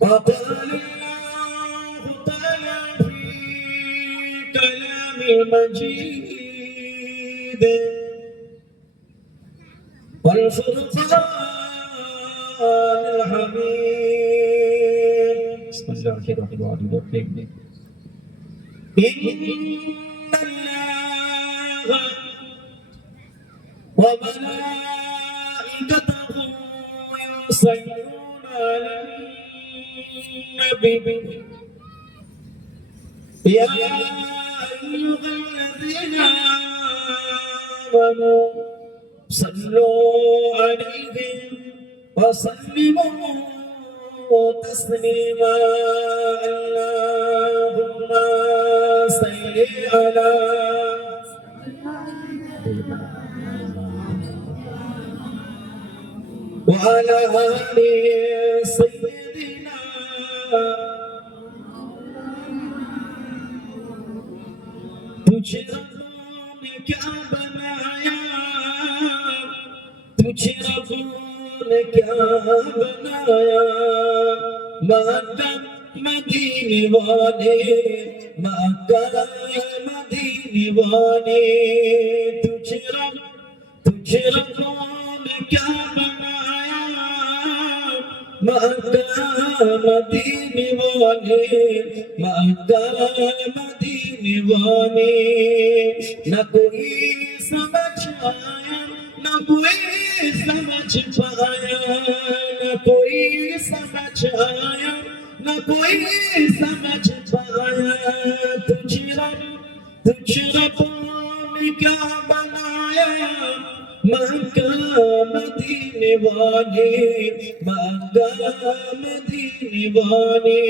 وقال الله تعالى في كلام المجيد والفرقان الحميد بسم الله الرحمن الرحيم إن الله وملائكته يصلون على النبي يا أيها الذين آمنوا صلوا عليه وسلموا تسليما اللهم صل على وعلى آل سيدنا तुझे रब्बों ने क्या बनाया तुझे रब्बों ने क्या बनाया मक्का मदीने वाले मक्का मदीने वाले तुझे रब्बों ने क्या बनाया मक्का मदीने वाले मक्का मदीने वाले न कोई समझ आया न कोई समझ पाया न कोई समझ आया न कोई समझ पाया तुझे रब्बों ने क्या बनाया मक्का मदीने वाले मक्का मदीने वाले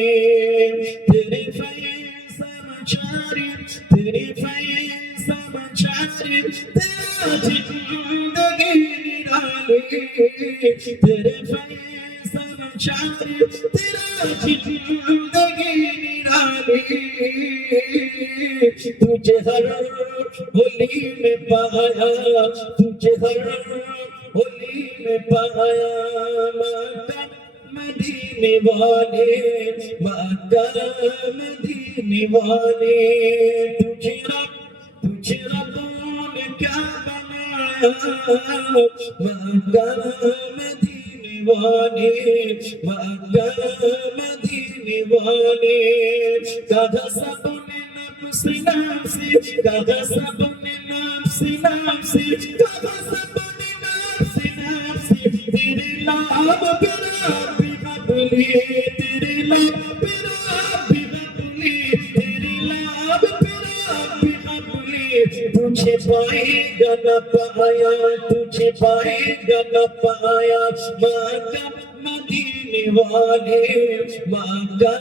तेरे फैज़ समाचारी तेरे फैज़ समाचारी तेरा जिंदगी निराली तेरे फैज़ समाचारी तेरा जिंदगी निराली तुझे हर होली में पाया तुझे हर होली में पाया मक्का मदीने वाले मक्का मदीने वाले तुझे रब्बों ने क्या बनाया मक्का मदीने वाले मक्का मदीने वाले कहा सबने नफ्सी नफ्सी कहा सबने नफ्सी नफ्सी कहा सबने नफ्सी नफ्सी तेरे नाम पे रब्बी तेरे नाम पे रब्बी तेरे नाम पे रब्बी तुझे पाएगा न पाया तुझे पाएगा न पाया मक्का मदीने वाले मक्का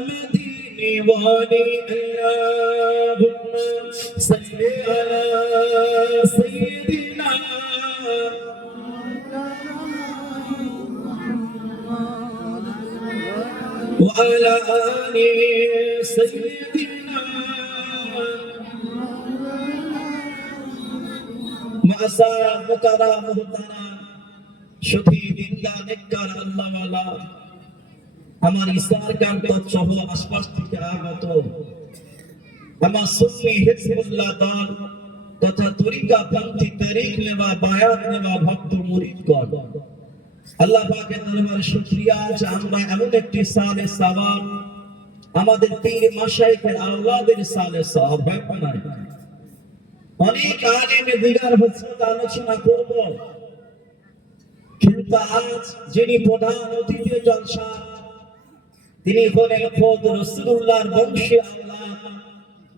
मदीने वाले अल्लाहुम्मा सल्ली अला सय्यिदिना وعلى آل سيدنا معصر مكرم محترم شفي দিনদার নেককার আল্লাহওয়ালা আমার ইসার কান্তত সহ আশপাশ থেকে আগত আমার সুন্নি হিজবুল্লাহ দল তথা তরিকা পন্থী তারিখ নেওয়া বায়াত নেওয়া ভক্ত মুরিদগণ আল্লাহ পাকের দরবারে শুকরিয়া যে আমরা এমন একটি সালে সওয়াব আমাদের পীর মাশায়েখের আওলাদের সালে সওয়াব হয় না অনেক আলেমে দিগার হযরত আলোচনা করব কিন্তু আজ যিনি প্রধান অতিথি জলসা তিনি হলেন খোদ রাসূলুল্লাহর বংশী আওলাদ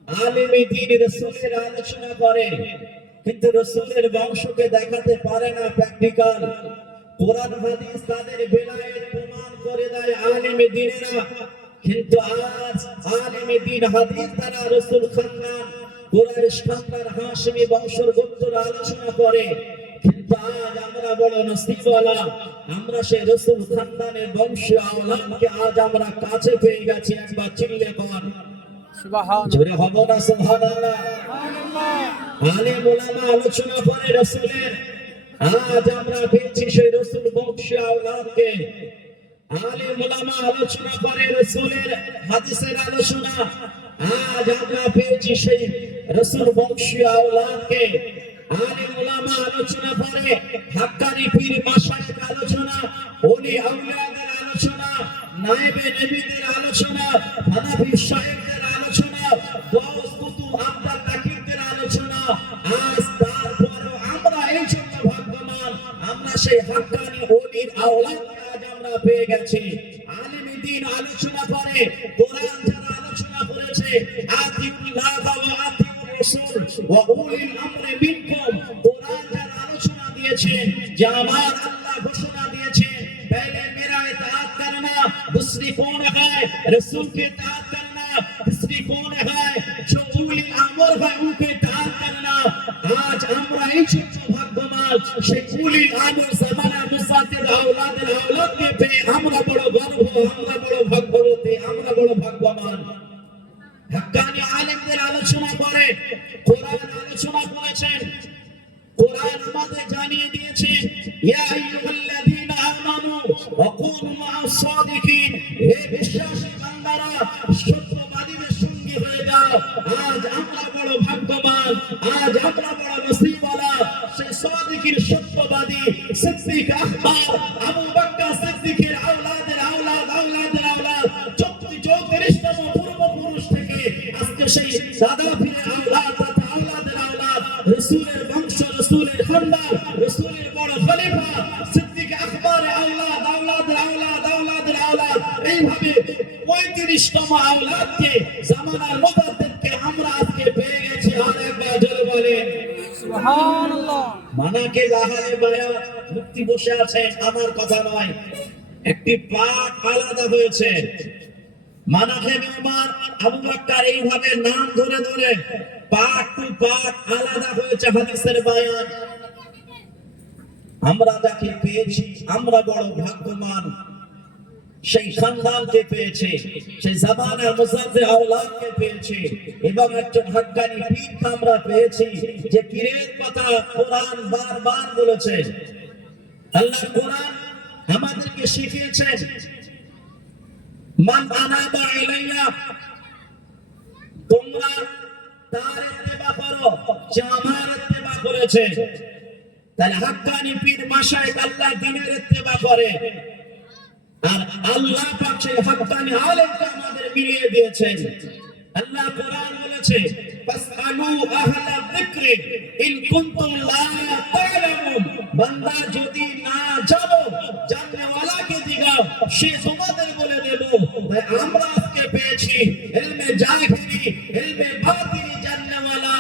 আলেমে দ্বীন রাসূলের আলোচনা করে কিন্তু রাসূলের বংশকে দেখাতে পারে না প্র্যাকটিক্যাল কোরআন হাদিস তাদের বেলায়েত প্রমাণ করে দেয় আলেমে দ্বীনেরা কিন্তু আজ আলেমে দ্বীন হাদিস দ্বারা রাসূল খানদান কুরাইশ খানদান হাশিমি বংশের গোত্র আলোচনা করে কিন্তু আজ আমরা বড় নসিবওয়ালা আমরা সেই রাসূল খানদানের বংশীয় আওলাদকে আজ আমরা কাছে পেয়ে গেছি একবার চিল্লে বল সুবহানাল্লাহ জোরে হবো না সুবহানাল্লাহ সুবহানাল্লাহ আলেম উলামা আলোচনা করে রাসূলের আজ আমরা পেয়েছি সেই রসুল বংশী আওলাদকে। আলেম ওলামা আলোচনা করে রসুলের হাদিসের আলোচনা। আজ আমরা পেয়েছি সেই রসুল বংশী আওলাদকে। আলেম ওলামা আলোচনা করে হাক্কানি পীর মাশায়েখ আলোচনা, ওলি আউলিয়াদের আলোচনা, নায়েবে নবীদের আলোচনা, হানাফি শায়েখদের আলোচনা, গাউস কুতুব আব্দুল তাকিবদের আলোচনা। আজ তারপরও আমরা এই জন্য ভাগ্যবান, আমরা সেই হাক্কানি ওলির আওলাদকে আজ আমরা পেয়ে গেছি। আলেমে দ্বীন আলোচনা করে, কোরআন যারা আলোচনা করেছে, আতিউল্লাহ ওয়া আতিউর রাসূল ওয়া উলিল আমরি মিনকুম, কোরআন যারা আলোচনা দিয়েছে যে আমার আল্লাহ ঘোষণা দিয়েছে पहले मेरा इताअत करना, दूसरी कौन है रसूल के इताअत करना, तीसरी कौन है जो उलिल अमर है उनके इताअत करना। आज আমরা এই ছোট্ট ভাগ্যবান, সেই উলিল আমর জামানা মুসাদ্দিদ আওলাদের আওলাদকে পেয়ে আমরা বড় গর্ব, আমরা বড় ভাগ্যবতী, আমরা বড় ভাগ্যবান। হাক্কানি আলেমদের আলোচনা করে, কোরআন আলোচনা করেছেন। কোরআন আমাদের জানিয়ে দিয়েছে ইয়া আইয়ুহাল্লাযীনা আমানু ওয়া কুনু মা'আস সাদিকিন, হে বিশ্বাসী বান্দারা সত্যবাদীদের সঙ্গী হয়ে যাও। আজ আমরা বড় ভাগ্যবান, আজ আমরা বড় নসিবওয়ালা। সেই সাদিকিন সত্যবাদী সিদ্দিক আকবর আবু বকর সিদ্দিকের আওলাদের আওলাদ আওলাদের আওলাদ 34তম পূর্বপুরুষ থেকে আজকে সেই দাদা পীরের আওলাদ তথা আওলাদের আওলাদ, রাসূলের বংশ, রাসূলের খানদান, রাসূলের বড় খলিফা সিদ্দিক আকবর আওলাদ আওলাদের আওলাদ আওলাদের আওলাদ, এইভাবে 35তম আওলাদকে জামানার মুজাদ্দিদকে আমরা আজকে পেয়ে গেছি। আরেকবার জোরে বলেন সুবহানাল্লাহ। মানাকে আহলে বায়াত মুফতি বসে আছেন, আমার কথা নয়, একটি পাঠ আলাদা হয়েছে। মানাকে উমর আবু বকর এইভাবে নাম ধরে ধরে পাঠ টু পাঠ আলাদা হয়েছে হাদিসের বয়ান। আমরা যাকে পেয়েছি আমরা বড় ভাগ্যবান, সেই খানদানকে পেয়েছে, সেই জামানার মুজাদ্দিদ আওলাদকে পেয়েছে, এবং একজন হাক্কানি পীরকে আমরা পেয়েছি যে পীরের কথা কোরআন বারবার বলেছে। আল্লাহ কোরআন আমাদেরকে শিখিয়েছেন মান আনাবা ইলাইয়া, তোমরা তার ইত্তেবা করো যে আমার ইত্তেবা করেছে। তাহলে হাক্কানি পীর মাশায়েখ আল্লাহ দ্বীনের ইত্তেবা করে, আর আল্লাহ পাক সেই হাক্কানি আলেমকে আমাদের মিলিয়ে দিয়েছেন। আল্লাহ কোরআন বলেছে ফাসআলু আহলা যিকরি ইন কুনতুম লা তা'লামুন, বান্দা যদি না জানো জাননে ওয়ালাকে জিগাও, সে তোমাদের বলে দেব। তাই আমরা আজকে পেয়েছি ইলমে জাহিরি, ইলমে বাতিনি জাননে ওয়ালা,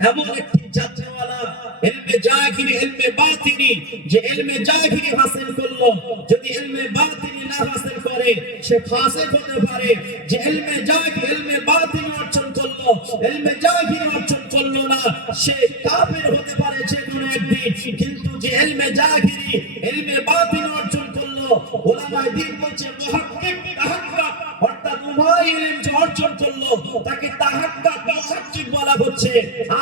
এমন একটি জাননেওয়ালা, ইলমে জাহিরি ইলমে বাতিনি, যে ইলমে জাহিরি হাসিল করলো যদি ইলমে বাতিনি না হাসিল করে সে ফাসিক হতে পারে। যে ইলমে জাহিরি ইলমে বাতিনি অর্জন করলো, ইলমে জাহিরি অর্জন করলো না, সে কাফের হতে পারে যে কোনো একদিন। কিন্তু যে ইলমে জাহিরি ইলমে বাতিনি অর্জন করলো, উলামায়ে দ্বীন বলছে মুহাক্কিক তাহাক্কুক, অর্থাৎ উভয় ইলম যে অর্জন করলো তাকে তাহাক্কুক মুহাক্কিক বলা হচ্ছে,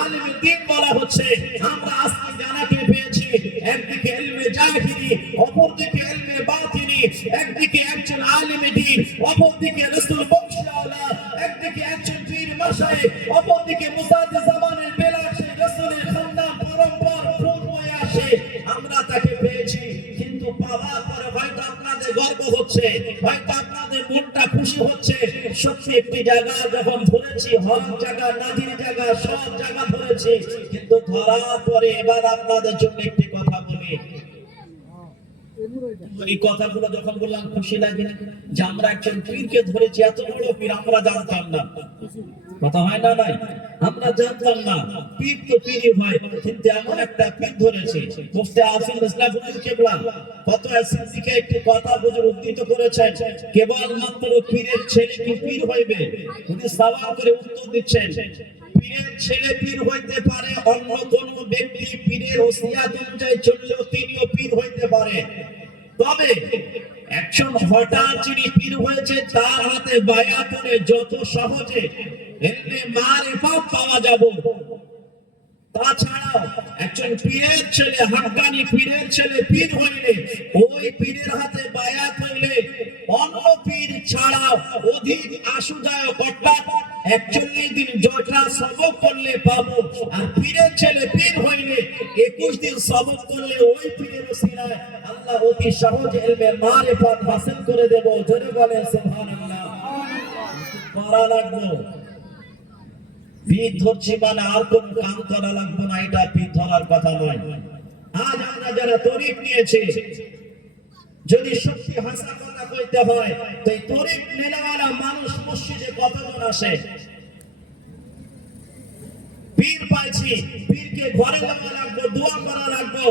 আলেমে দ্বীন বলা হচ্ছে। আমরা আজকে জানাতে পেয়েছি একদিকে ইলমে জাহিরি, অপরদিকে ইলমে বাতিনি, একদিকে একজন আলেমে দ্বীন, অপরদিকে রাসূল বংশী আওলাদ, একদিকে একজন পীর মাশায়েখ, অপরদিকে মুজাদ্দিদ জামানের বেলাল, সেই রাসূলের খানদান পরম্পরা ফুল হয়ে আসে। আমরা তাকে পেয়েছি, কিন্তু পাওয়ার পরে হয়তো আপনাদের গর্ব হচ্ছে, হয়তো আপনাদের মনটা খুশি হচ্ছে। সত্যি একটি জায়গা যখন ধরেছি, হক জায়গা, নাজির জায়গা, সব জায়গা ধরেছি, কিন্তু ধরার পরে এবার আপনাদের জন্য একটি কথা বলি। এই কথাগুলো যখন বললাম খুশি লাগে যে আমরা একজন পীরকে ধরেছি, এত বড় পীর আমরা জানতাম না, কথা হয় না নাই, আমরা জানতাম না। পীর তো পীরই হয়, কিন্তু এমন একটা পীর ধরেছে। মুফতি আসিফ ইসলাম হুজুর কেবলা ফতোয়া সিদ্দিকে একটি কথা হুজুর উদ্ধৃত করেছেন, কেবলমাত্র পীরের ছেলে কি পীর হইবে? উনি সওয়াল করে উত্তর দিচ্ছেন, পীরের ছেলে পীর হইতে পারে, অন্য কোন ব্যক্তি পীরের ওসিয়াত অনুযায়ী চললেও তিনিও পীর হইতে পারে। তবে একজন হঠাৎ যিনি পীর হয়েছে তার হাতে বায়াত করে যত সহজে ইলমে মারিফাত পাওয়া যাবে, তাছাড়াও একজন পীরের ছেলে, হাক্কানি পীরের ছেলে পীর হইলে, ওই পীরের হাতে বায়াত হইলে অন্য পীর ছাড়াও অধিক আশুদায়ক অর্থাৎ 41 দিন জটা সবক করলে পাবো। আর পীরের ছেলে পীর হইলে 21 দিন সবক করলে ওই পীরের ওসিলায় আল্লাহ অতি সহজে ইলমে মারিফাত হাসিল করে দেব। জোরে বলে সুবহানাল্লাহ। করা লাগবে পীর ধরছি মানে আর কোন কাম করা লাগবে না, এটা পীর ধরার কথা নয়। আজ আমরা যারা তরিক নিয়েছে, যদি সত্যি হাসা কথা কইতে হয় তো এই তরিক নেওয়ালা মানুষ মসজিদে কতজন আসে? পীর পাইছি, পীরকে ঘরে দেওয়া লাগবে, দোয়া করা লাগবে,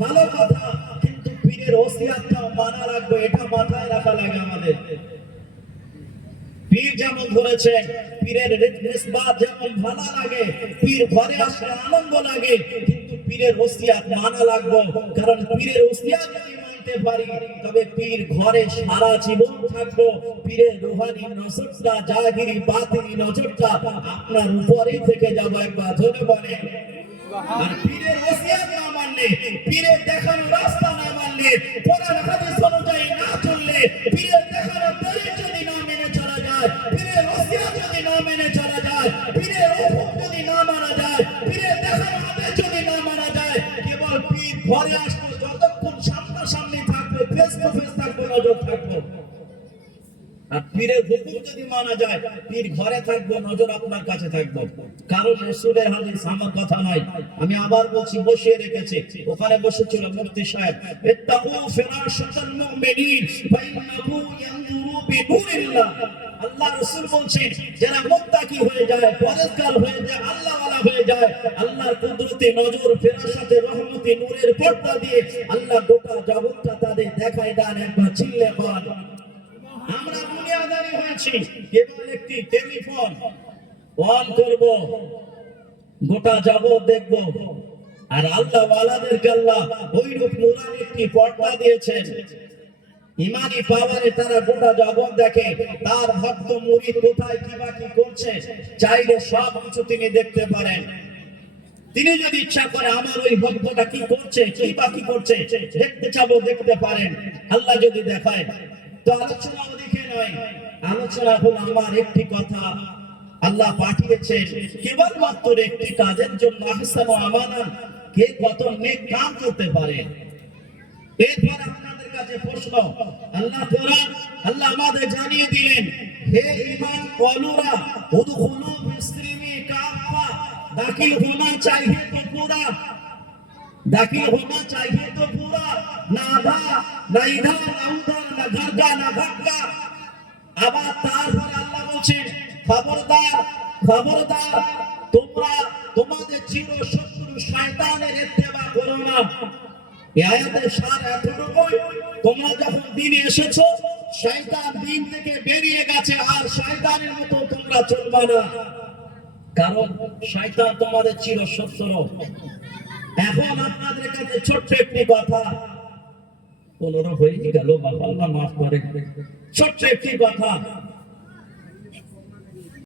ভালো কথা, কিন্তু পীরের ওসিয়াতটাও মানা লাগবে, এটা মাথায় রাখা লাগে আমাদের। পীর যেমন ধরেছে, পীরের নিসবাত যেমন ভালো লাগে, পীর ঘরে আসলে আনন্দ লাগে, কিন্তু পীরের ওসিয়াত মানা লাগবে। কারণ পীরের ওসিয়াত যদি মানতে পারি তবে পীর ঘরে সারা জীবন থাকবো। পীরের রুহানি নজরটা, জাহিরি বাতিনি নজরটা আপনার উপরেই থেকে যাবো। একবার ধরে বলে। আর পীরের ওসিয়াত না মানলে, পীরের দেখানো রাস্তা না মানলে, কোরআন হাদিস অনুযায়ী না চললে, পীরের দেখানো তরিক যদি না মেনে চলা যায়, পীরের ওসিয়াত যদি না মেনে চলা যায়, পীরের হুকুম যদি না মানা যায়, পীরের দেখানো আদেশ যদি না মানা যায়, কেবল পীর ঘরে আসলে যতক্ষণ সামনাসামনি থাকবে, ফেস টু ফেস থাকবে, নজর থাকবে। আর পীরের হুকুম যদি মানা যায়, পীর ঘরে থাকবো, নজর আপনার কাছে থাকবো। কারণ রাসূলের হাদিস আমার কথা নয়, আমি আবার বলছি, বসিয়ে রেখেছি, ওখানে বসেছিল মুফতি সাহেব। ইত্তাকু ফিরাশাতাল মুমিনিন ফাইন্নাহু ইয়ানজুরু বিনুরিল্লাহ। আল্লাহ রাসূল বলছেন, যারা মুত্তাকি হয়ে যায়, পরহেজগার হয়ে যায়, আল্লাহ ওয়ালা হয়ে যায়, আল্লাহর কুদরতে নজর, ফিরাশাতে রহমতে নূরের পর্দা দিয়ে আল্লাহ গোটা জগৎটা তাদের দেখায় দেন। একবার চিল্লে বল। আমরা দুনিয়াদারি হয়েছি, কেবল একটি টেলিফোন অন করব, গোটা জগৎ দেখব। আর আল্লাহ ওয়ালাদেরকে আল্লাহ ওইরূপ নূরানি একটি পর্দা দিয়েছেন, ইমানি পাওয়ারে তারা গোটা জগৎ দেখে। তার ভক্ত মুরিদ কোথায় কি বা কি করছে চাইলে সব কিছু তিনি দেখতে পারেন। তিনি যদি ইচ্ছা করে আমার ওই ভক্তটা কি করছে, কি বা কি করছে দেখতে চাবো, দেখতে পারেন। আল্লাহ যদি দেখায় তো আলোচনা ওদিকে নয়, আলোচনা হলো আমার একটি কথা আল্লাহ পাঠিয়েছেন কেবলমাত্র একটি কাজের জন্য। আহসানু আমানান, কে কত নেক কাজ করতে পারে। এরপর আপনাদের কাছে প্রশ্ন, আল্লাহ কোরআন, আল্লাহ আমাদের জানিয়ে দিলেন, হে ঈমান ওয়ালুরা উদখুলু ফিসসিলমি কাফা, দাখিল হোনা চাহিয়ে তো পুরা, दाखिल होना चाहिए तो पूरा, ना आधा ना इधर ना उधर, ना घर का ना भट का। আবার তারপর আল্লাহ বলছেন, খবরদার খবরদার, তোমরা তোমাদের চির শত্রু শয়তানের ইত্তেবা করো না। এই আয়াতের সার এতটুকুই, তোমরা যখন দিনে এসেছো, শয়তান দিন থেকে বেরিয়ে গেছে, আর শয়তানের মতো তোমরা চলবে না, কারণ শয়তান তোমাদের চির শত্রু। এখন আপনাদের কাছে ছোট্ট একটি কথা, কোনরকম হয়ে গেল, আল্লাহ মাফ করে, ছোট্ট একটি কথা,